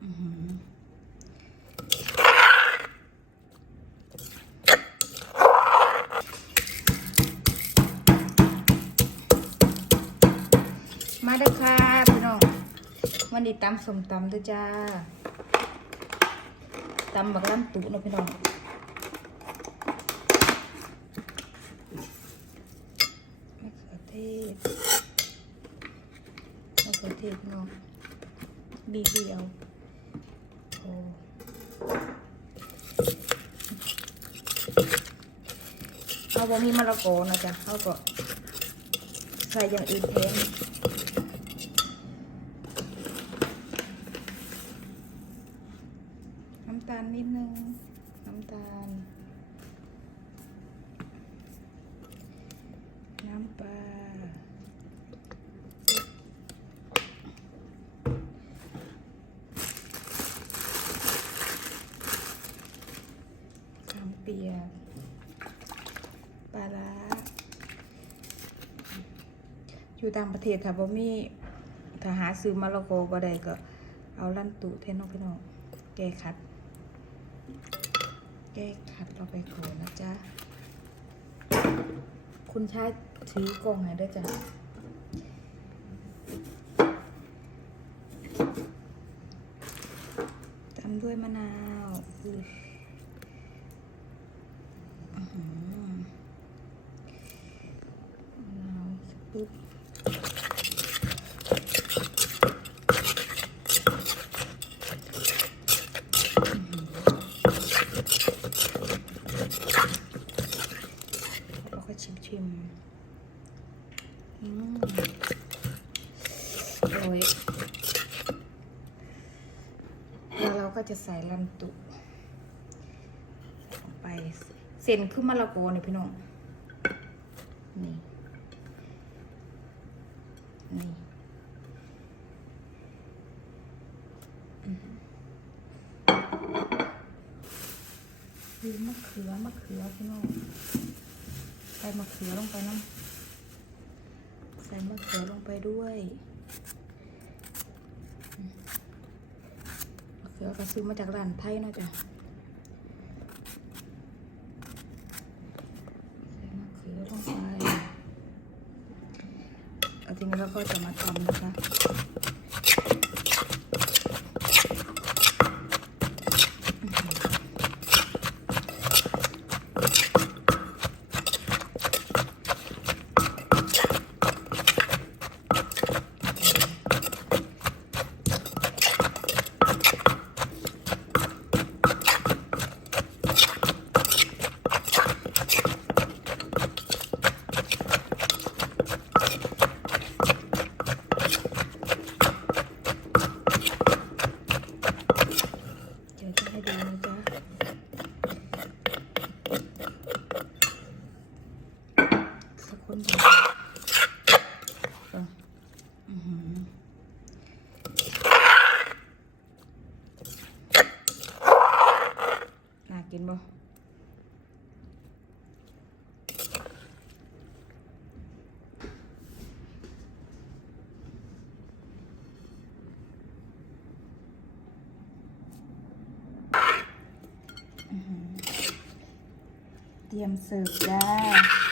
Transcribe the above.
มาเด้อค่ะพี่น้องวันนี้ตำสมตำด้อจ้าตำบักล้ำตุเนะพี่น้องมะเขือเทศมะเขือเทศพี่น้องบีเดียว เอาบ่มีมะละกอนะจ๊ะเขาก็ใส่อย่างอื่นแทนน้ำตาลนิดนึง น้ำตาล น้ำปลา ขามเปียปลาร้าอยู่ต่างประเทศค่ะบ่มีถ้าหาซื้อมะละกอบ่ได้ก็ เอาลั่นตุเทน้องพี่น้องแก้ขัด แก้ขัดเราไปก่อนนะจ๊ะ คุณชายถือกล่องไหนด้วยจ้ะตามด้วยมะนาวอุ๊ยอื้อหือมะนาว ปึ๊บเราก็ชิมชิมๆอืมโอ้ยแล้วเราก็จะใส่ลันตุลงไปเส้นขึ้นมะละกอนี่พี่น้องนี่ นี่อืมคือมะเขือมะเขือพี่น้องใส่มะเขือลงไปน้ำใส่มะเขือลงไปด้วยมะเขือก็ซื้อมาจากร้านไทยนะจ้ะใส่มะเขือลงไปเอา ทีนี้เราก็จะมาทำนะคะเดี๋ยวจะให้ดูนะจ๊ะสักคนเดียวเอออื้อหือ น่ากินบ่เตรียมเสิร์ฟจ้าดู